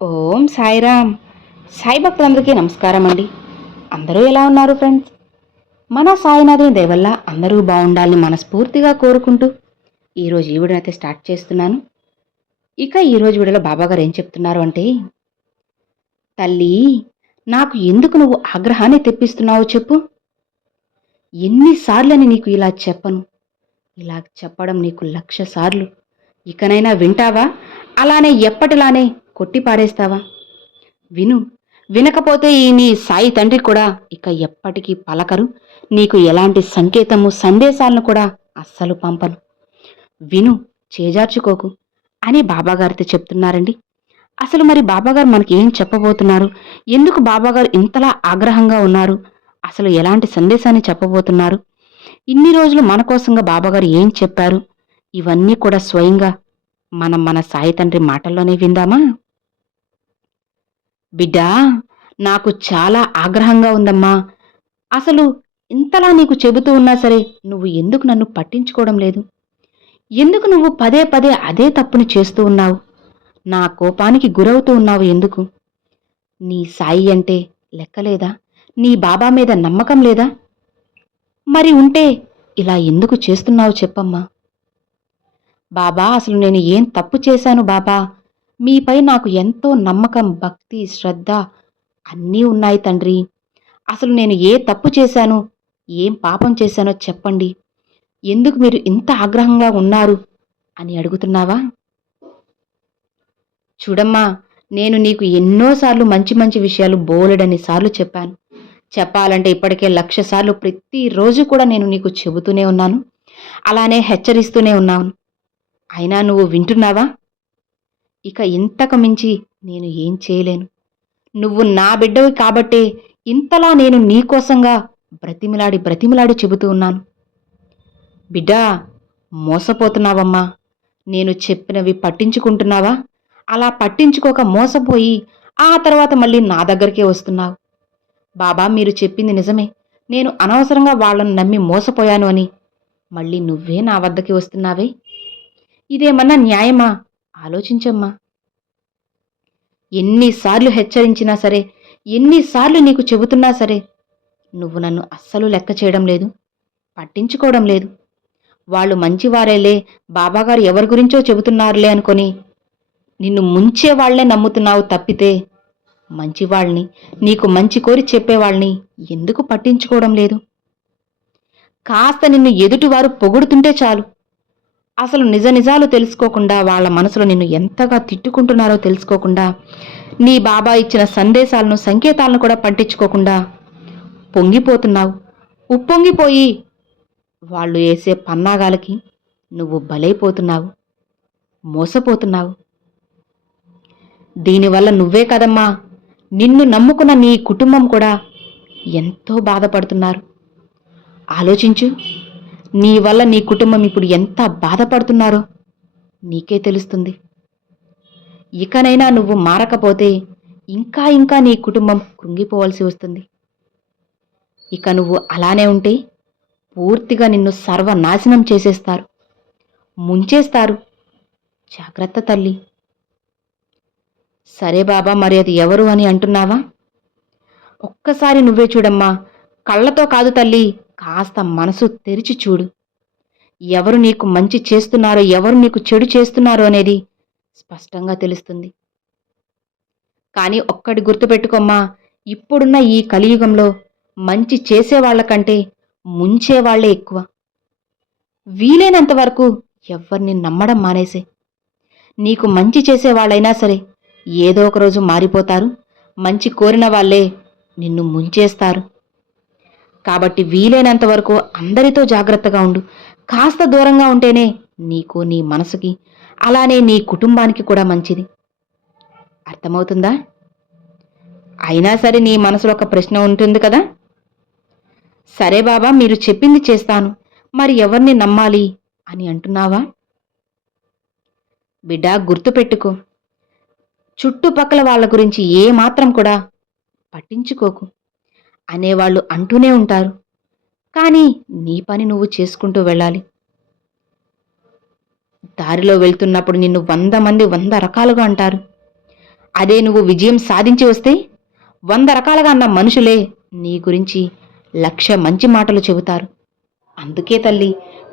ఓం సాయిరామ్. సాయి భక్తులందరికీ నమస్కారం అండి. అందరూ ఎలా ఉన్నారు ఫ్రెండ్స్? మన సాయినాథుని దయ వల్ల అందరూ బాగుండాలని మనస్ఫూర్తిగా కోరుకుంటూ ఈరోజు ఈ వీడియోనైతే స్టార్ట్ చేస్తున్నాను. ఇక ఈరోజు వీడియోలో బాబాగారు ఏం చెప్తున్నారు అంటే, తల్లి, నాకు ఎందుకు నువ్వు ఆగ్రహాన్ని తెప్పిస్తున్నావో చెప్పు. ఎన్నిసార్లని నీకు ఇలా చెప్పను? ఇలా చెప్పడం నీకు 1,00,000 సార్లు. ఇకనైనా వింటావా? అలానే ఎప్పటిలానే కొట్టి పారేస్తావా? విను. వినకపోతే ఈ నీ సాయి తండ్రి కూడా ఇక ఎప్పటికీ పలకరు. నీకు ఎలాంటి సంకేతము సందేశాలను కూడా అస్సలు పంపను. విను, చేజార్చుకోకు అని బాబాగారితో చెప్తున్నారండి. అసలు మరి బాబాగారు మనకి ఏం చెప్పబోతున్నారు? ఎందుకు బాబాగారు ఇంతలా ఆగ్రహంగా ఉన్నారు? అసలు ఎలాంటి సందేశాన్ని చెప్పబోతున్నారు? ఇన్ని రోజులు మన కోసంగా బాబాగారు ఏం చెప్పారు? ఇవన్నీ కూడా స్వయంగా మన సాయి తండ్రి మాటల్లోనే విందామా? బిడ్డా, నాకు చాలా ఆగ్రహంగా ఉందమ్మా. అసలు ఇంతలా నీకు చెబుతూ ఉన్నా సరే నువ్వు ఎందుకు నన్ను పట్టించుకోవడం లేదు? ఎందుకు నువ్వు పదే పదే అదే తప్పుని చేస్తూ ఉన్నావు? నా కోపానికి గురవుతూ ఉన్నావు ఎందుకు? నీ సాయి అంటే లెక్కలేదా? నీ బాబా మీద నమ్మకం లేదా? మరి ఉంటే ఇలా ఎందుకు చేస్తున్నావు చెప్పమ్మా? బాబా, అసలు నేను ఏం తప్పు చేశాను బాబా? మీపై నాకు ఎంతో నమ్మకం, భక్తి, శ్రద్ధ అన్నీ ఉన్నాయి తండ్రి. అసలు నేను ఏ తప్పు చేశాను? ఏం పాపం చేశానో చెప్పండి. ఎందుకు మీరు ఇంత ఆగ్రహంగా ఉన్నారు అని అడుగుతున్నావా? చూడమ్మా, నేను నీకు ఎన్నోసార్లు మంచి మంచి విషయాలు బోలెడన్ని సార్లు చెప్పాను. చెప్పాలంటే ఇప్పటికే 1,00,000 సార్లు ప్రతిరోజు కూడా నేను నీకు చెబుతూనే ఉన్నాను. అలానే హెచ్చరిస్తూనే ఉన్నాను. అయినా నువ్వు వింటున్నావా? ఇక ఇంతకు మించి నేను ఏం చేయలేను. నువ్వు నా బిడ్డవి కాబట్టే ఇంతలా నేను నీకోసంగా బ్రతిమిలాడి బ్రతిమిలాడి చెబుతూ ఉన్నాను. బిడ్డా, మోసపోతున్నావమ్మా. నేను చెప్పినవి పట్టించుకుంటున్నావా? అలా పట్టించుకోక మోసపోయి ఆ తర్వాత మళ్ళీ నా దగ్గరికే వస్తున్నావు. బాబా, మీరు చెప్పింది నిజమే. నేను అనవసరంగా వాళ్ళను నమ్మి మోసపోయాను అని మళ్ళీ నువ్వే నా వద్దకి వస్తున్నావే. ఇదేమన్నా న్యాయమా? ఆలోచించమ్మా. ఎన్నిసార్లు హెచ్చరించినా సరే, ఎన్నిసార్లు నీకు చెబుతున్నా సరే, నువ్వు నన్ను అస్సలు లెక్క చేయడం లేదు, పట్టించుకోవడం లేదు. వాళ్ళు మంచివారేలే, బాబాగారు ఎవరి గురించో చెబుతున్నారులే అనుకొని నిన్ను ముంచే వాళ్లే నమ్ముతున్నావు తప్పితే మంచివాళ్ళని, నీకు మంచి కోరి చెప్పేవాళ్ళని ఎందుకు పట్టించుకోవడం లేదు? కాస్త నిన్ను ఎదుటివారు పొగుడుతుంటే చాలు, అసలు నిజ నిజాలు తెలుసుకోకుండా, వాళ్ళ మనసులో నిన్ను ఎంతగా తిట్టుకుంటున్నారో తెలుసుకోకుండా, నీ బాబా ఇచ్చిన సందేశాలను సంకేతాలను కూడా పట్టించుకోకుండా పొంగిపోతున్నావు. ఉప్పొంగిపోయి వాళ్ళు వేసే పన్నాగాలకి నువ్వు బలైపోతున్నావు, మోసపోతున్నావు. దీనివల్ల నువ్వే కదమ్మా, నిన్ను నమ్ముకున్న నీ కుటుంబం కూడా ఎంతో బాధపడుతున్నారు. ఆలోచించు. నీ వల్ల నీ కుటుంబం ఇప్పుడు ఎంత బాధపడుతున్నారో నీకే తెలుస్తుంది. ఇకనైనా నువ్వు మారకపోతే ఇంకా ఇంకా నీ కుటుంబం కృంగిపోవలసి వస్తుంది. ఇక నువ్వు అలానే ఉంటే పూర్తిగా నిన్ను సర్వనాశనం చేసేస్తారు, ముంచేస్తారు. జాగ్రత్త తల్లి. సరే బాబా, మరి అది ఎవరు అని అంటున్నావా? ఒక్కసారి నువ్వే చూడమ్మా. కళ్ళతో కాదు తల్లి, కాస్త మనసు తెరిచి చూడు. ఎవరు నీకు మంచి చేస్తున్నారో, ఎవరు నీకు చెడు చేస్తున్నారో అనేది స్పష్టంగా తెలుస్తుంది. కానీ ఒక్కటి గుర్తుపెట్టుకోమ్మా, ఇప్పుడున్న ఈ కలియుగంలో మంచి చేసేవాళ్లకంటే ముంచేవాళ్లే ఎక్కువ. వీలైనంత వరకు ఎవ్వరిని నమ్మడం మానేసే. నీకు మంచి చేసేవాళ్ళైనా సరే ఏదో ఒకరోజు మారిపోతారు. మంచి కోరిన వాళ్లే నిన్ను ముంచేస్తారు. కాబట్టి వీలైనంత వరకు అందరితో జాగ్రత్తగా ఉండు. కాస్త దూరంగా ఉంటేనే నీకు, నీ మనసుకి, అలానే నీ కుటుంబానికి కూడా మంచిది. అర్థమవుతుందా? అయినా సరే నీ మనసులో ఒక ప్రశ్న ఉంటుంది కదా, సరే బాబా, మీరు చెప్పింది చేస్తాను, మరి ఎవరిని నమ్మాలి అని అంటున్నావా? బిడ్డా, గుర్తుపెట్టుకో, చుట్టుపక్కల వాళ్ళ గురించి ఏమాత్రం కూడా పట్టించుకోకు. అనేవాళ్ళు అంటూనే ఉంటారు, కానీ నీ పని నువ్వు చేసుకుంటూ వెళ్ళాలి. దారిలో వెళ్తున్నప్పుడు నిన్ను 100 మంది 100 రకాలుగా అంటారు. అదే నువ్వు విజయం సాధించి వస్తే 100 రకాలుగా అన్న మనుషులే నీ గురించి 1,00,000 మంచి మాటలు చెబుతారు. అందుకే తల్లి,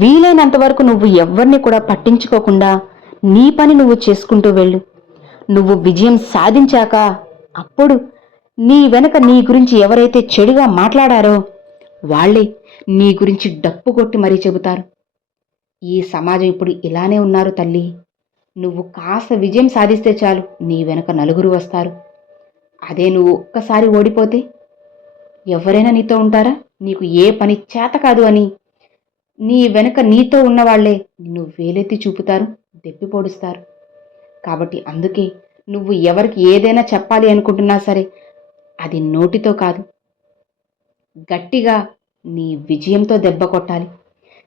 వీలైనంత వరకు నువ్వు ఎవ్వరిని కూడా పట్టించుకోకుండా నీ పని నువ్వు చేసుకుంటూ వెళ్ళు. నువ్వు విజయం సాధించాక అప్పుడు నీ వెనక నీ గురించి ఎవరైతే చెడుగా మాట్లాడారో వాళ్ళే నీ గురించి డప్పు కొట్టి మరీ చెబుతారు. ఈ సమాజం ఇప్పుడు ఇలానే ఉన్నారు తల్లి. నువ్వు కాస్త విజయం సాధిస్తే చాలు నీ వెనక నలుగురు వస్తారు. అదే నువ్వు ఒక్కసారి ఓడిపోతే ఎవరైనా నీతో ఉంటారా? నీకు ఏ పని చేత కాదు అని నీ వెనక నీతో ఉన్నవాళ్లే నిన్ను వేలెత్తి చూపుతారు, దెప్పి పొడుస్తారు. కాబట్టి అందుకే నువ్వు ఎవరికి ఏదైనా చెప్పాలి అనుకుంటున్నా సరే అది నోటితో కాదు, గట్టిగా నీ విజయంతో దెబ్బ కొట్టాలి,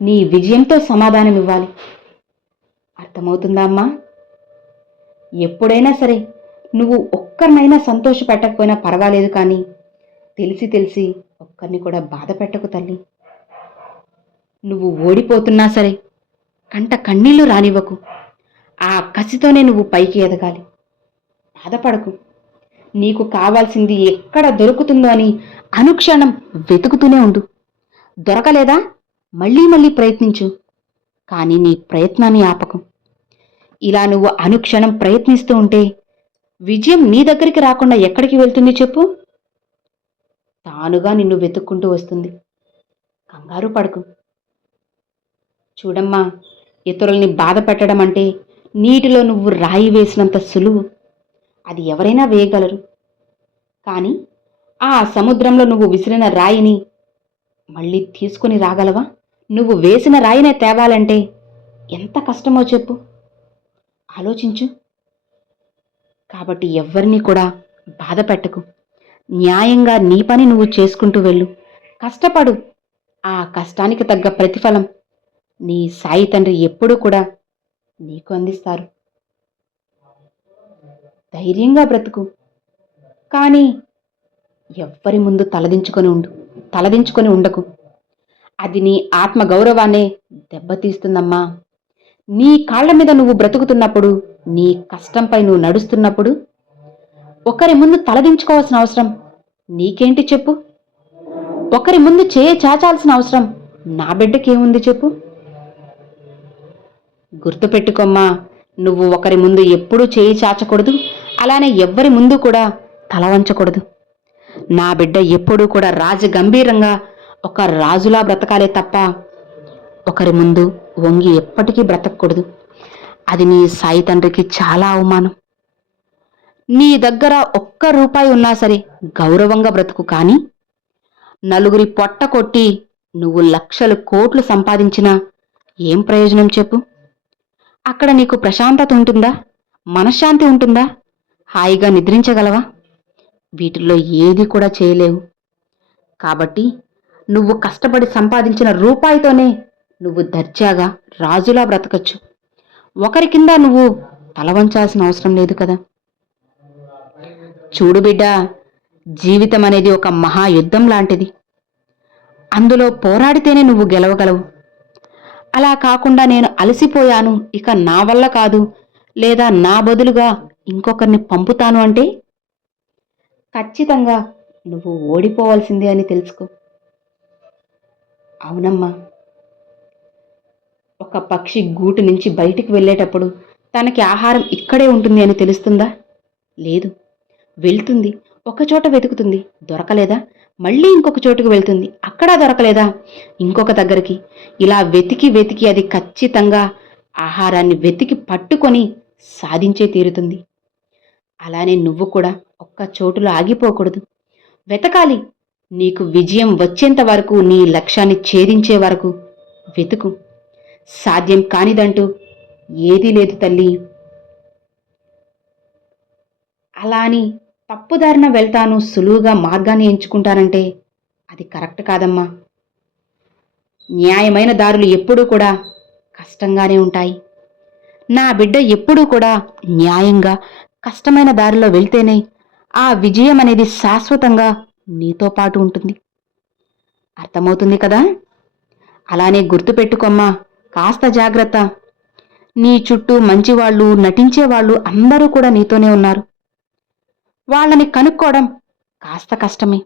నీ విజయంతో సమాధానం ఇవ్వాలి. అర్థమవుతుందా అమ్మా? ఎప్పుడైనా సరే నువ్వు ఒక్కరినైనా సంతోష పెట్టకపోయినా పర్వాలేదు, కానీ తెలిసి తెలిసి ఒక్కరిని కూడా బాధ పెట్టకు తల్లి. నువ్వు ఓడిపోతున్నా సరే కంట కన్నీళ్లు రానివ్వకు. ఆ కసితోనే నువ్వు పైకి ఎదగాలి. బాధపడకు. నీకు కావాల్సింది ఎక్కడ దొరుకుతుందో అని అనుక్షణం వెతుకుతూనే ఉండు. దొరకలేదా? మళ్ళీ మళ్ళీ ప్రయత్నించు, కానీ నీ ప్రయత్నాన్ని ఆపకు. ఇలా నువ్వు అనుక్షణం ప్రయత్నిస్తూ ఉంటే విజయం నీ దగ్గరికి రాకుండా ఎక్కడికి వెళ్తుంది చెప్పు? తానుగా నిన్ను వెతుక్కుంటూ వస్తుంది. కంగారు పడకు. చూడమ్మా, ఇతరుల్ని బాధ పెట్టడం అంటే నీటిలో నువ్వు రాయి వేసినంత సులువు. అది ఎవరైనా వేయగలరు. కానీ ఆ సముద్రంలో నువ్వు విసిరిన రాయిని మళ్ళీ తీసుకుని రాగలవా? నువ్వు వేసిన రాయినే తేవాలంటే ఎంత కష్టమో చెప్పు, ఆలోచించు. కాబట్టి ఎవ్వరినీ కూడా బాధ పెట్టకు. న్యాయంగా నీ పని నువ్వు చేసుకుంటూ వెళ్ళు. కష్టపడు. ఆ కష్టానికి తగ్గ ప్రతిఫలం నీ సాయి తండ్రి ఎప్పుడూ కూడా నీకు అందిస్తారు. ధైర్యంగా బ్రతుకు. కానీ ఎవ్వరి ముందు తలదించుకొని ఉండకు. అది నీ ఆత్మ గౌరవాన్నే దెబ్బతీస్తుందమ్మా. నీ కాళ్ల మీద నువ్వు బ్రతుకుతున్నప్పుడు, నీ కష్టంపై నువ్వు నడుస్తున్నప్పుడు ఒకరి ముందు తలదించుకోవాల్సిన అవసరం నీకేంటి చెప్పు? ఒకరి ముందు చేయి చాచాల్సిన అవసరం నా బిడ్డకేముంది చెప్పు? గుర్తుపెట్టుకోమ్మా, నువ్వు ఒకరి ముందు ఎప్పుడూ చేయి చాచకూడదు, అలానే ఎవ్వరి ముందు కూడా తల వంచకూడదు. నా బిడ్డ ఎప్పుడూ కూడా రాజగంభీరంగా ఒక రాజులా బ్రతకాలే తప్ప ఒకరి ముందు వంగి ఎప్పటికీ బ్రతకూడదు. అది నీ సాయి తండ్రికి చాలా అవమానం. నీ దగ్గర ఒక్క రూపాయి ఉన్నా సరే గౌరవంగా బ్రతుకు. కానీ నలుగురి పొట్ట కొట్టి నువ్వు లక్షలు కోట్లు సంపాదించినా ఏం ప్రయోజనం చెప్పు? అక్కడ నీకు ప్రశాంతత ఉంటుందా? మనశ్శాంతి ఉంటుందా? హాయిగా నిద్రించగలవా? వీటిల్లో ఏది కూడా చేయలేవు. కాబట్టి నువ్వు కష్టపడి సంపాదించిన రూపాయితోనే నువ్వు దర్జాగా రాజులా బ్రతకచ్చు. ఒకరి కింద నువ్వు తల వంచాల్సిన అవసరం లేదు కదా. చూడు బిడ్డ, జీవితం అనేది ఒక మహాయుద్ధం లాంటిది. అందులో పోరాడితేనే నువ్వు గెలవగలవు. అలా కాకుండా నేను అలసిపోయాను, ఇక నా వల్ల కాదు, లేదా నా బదులుగా ఇంకొకరిని పంపుతాను అంటే ఖచ్చితంగా నువ్వు ఓడిపోవాల్సిందే అని తెలుసుకో. అవునమ్మా, ఒక పక్షి గూటు నుంచి బయటికి వెళ్ళేటప్పుడు తనకి ఆహారం ఇక్కడే ఉంటుంది అని తెలుస్తుందా? లేదు. వెళ్తుంది, ఒకచోట వెతుకుతుంది, దొరకలేదా మళ్ళీ ఇంకొక చోటుకు వెళ్తుంది, అక్కడా దొరకలేదా ఇంకొక దగ్గరికి. ఇలా వెతికి వెతికి అది ఖచ్చితంగా ఆహారాన్ని వెతికి పట్టుకొని సాధించే తీరుతుంది. అలానే నువ్వు కూడా ఒక్క చోటులో ఆగిపోకూడదు, వెతకాలి. నీకు విజయం వచ్చేంత వరకు, నీ లక్ష్యాన్ని ఛేదించే వరకు వెతుకు. సాధ్యం కానిదంటూ ఏదీ లేదు తల్లి. అలా అని తప్పుదారిన వెళ్తాను, సులువుగా మార్గాన్ని ఎంచుకుంటానంటే అది కరెక్ట్ కాదమ్మా. న్యాయమైన దారులు ఎప్పుడూ కూడా కష్టంగానే ఉంటాయి. నా బిడ్డ ఎప్పుడూ కూడా న్యాయంగా కష్టమైన దారిలో వెళ్తేనే ఆ విజయం అనేది శాశ్వతంగా నీతో పాటు ఉంటుంది. అర్థమవుతుంది కదా? అలానే గుర్తుపెట్టుకోమ్మా, కాస్త జాగ్రత్త. నీ చుట్టూ మంచివాళ్ళు, నటించేవాళ్ళు అందరూ కూడా నీతోనే ఉన్నారు. వాళ్ళని కనుక్కోవడం కాస్త కష్టమే.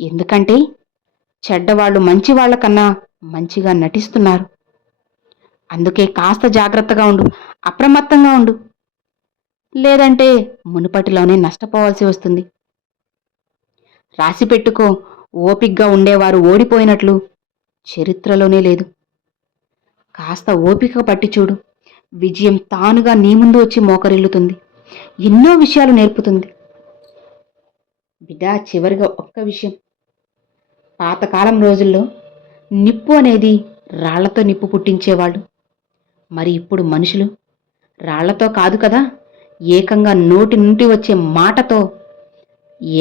ఎందుకంటే చెడ్డవాళ్ళు మంచివాళ్ల కన్నా మంచిగా నటిస్తున్నారు. అందుకే కాస్త జాగ్రత్తగా ఉండు, అప్రమత్తంగా ఉండు. లేదంటే మునుపటిలోనే నష్టపోవాల్సి వస్తుంది. రాసి పెట్టుకో, ఓపిగ్గా ఉండేవారు ఓడిపోయినట్లు చరిత్రలోనే లేదు. కాస్త ఓపిక పట్టి చూడు, విజయం తానుగా నీ ముందు వచ్చి మోకరిల్లుతుంది. ఎన్నో విషయాలు నేర్పుతుంది. బిడ్డా, చివరిగా ఒక్క విషయం. పాతకాలం రోజుల్లో నిప్పు అనేది రాళ్లతో నిప్పు పుట్టించేవాళ్ళు. మరి ఇప్పుడు మనుషులు రాళ్లతో కాదు కదా, ఏకంగా నోటి నుండి వచ్చే మాటతో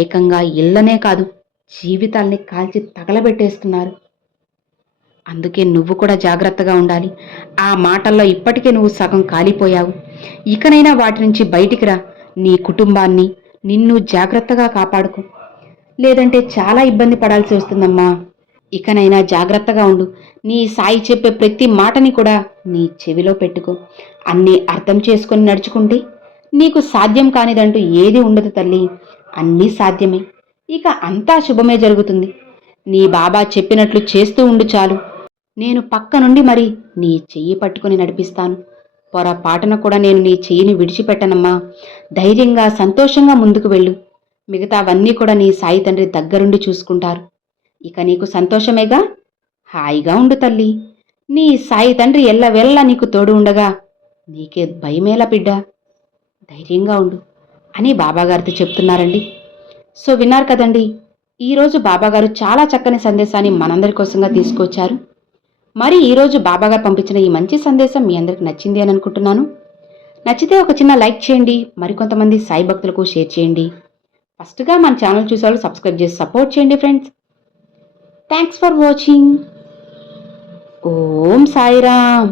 ఏకంగా ఇళ్లనే కాదు జీవితాల్ని కాల్చి తగలబెట్టేస్తున్నారు. అందుకే నువ్వు కూడా జాగ్రత్తగా ఉండాలి. ఆ మాటల్లో ఇప్పటికే నువ్వు సగం కాలిపోయావు. ఇకనైనా వాటి నుంచి బయటికి రా. నీ కుటుంబాన్ని, నిన్ను జాగ్రత్తగా కాపాడుకో. లేదంటే చాలా ఇబ్బంది పడాల్సి వస్తుందమ్మా. ఇకనైనా జాగ్రత్తగా ఉండు. నీ సాయి చెప్పే ప్రతి మాటని కూడా నీ చెవిలో పెట్టుకో. అన్నీ అర్థం చేసుకొని నడుచుకుంటే నీకు సాధ్యం కానిదంటూ ఏది ఉండదు తల్లి. అన్నీ సాధ్యమే. ఇక అంతా శుభమే జరుగుతుంది. నీ బాబా చెప్పినట్లు చేస్తూ ఉండు చాలు. నేను పక్క నుండి మరి నీ చెయ్యి పట్టుకుని నడిపిస్తాను. పొరపాటున కూడా నేను నీ చెయ్యిని విడిచిపెట్టనమ్మా. ధైర్యంగా, సంతోషంగా ముందుకు వెళ్ళు. మిగతావన్నీ కూడా నీ సాయి తండ్రి దగ్గరుండి చూసుకుంటారు. ఇక నీకు సంతోషమేగా? హాయిగా ఉండు తల్లి. నీ సాయి తండ్రి ఎల్లవెల్లా నీకు తోడు ఉండగా నీకే భయమేలా బిడ్డా? ధైర్యంగా ఉండు అని బాబాగారితో చెప్తున్నారండి. సో విన్నారు కదండి, ఈరోజు బాబాగారు చాలా చక్కని సందేశాన్ని మనందరి కోసంగా తీసుకొచ్చారు. మరి ఈరోజు బాబాగారు పంపించిన ఈ మంచి సందేశం మీ అందరికి నచ్చింది అని అనుకుంటున్నాను. నచ్చితే ఒక చిన్న లైక్ చేయండి, మరికొంతమంది సాయి భక్తులకు షేర్ చేయండి. ఫస్ట్గా మన ఛానల్ చూసేవాళ్ళు సబ్స్క్రైబ్ చేసి సపోర్ట్ చేయండి ఫ్రెండ్స్. Thanks for watching. ఓం సాయిరామ్.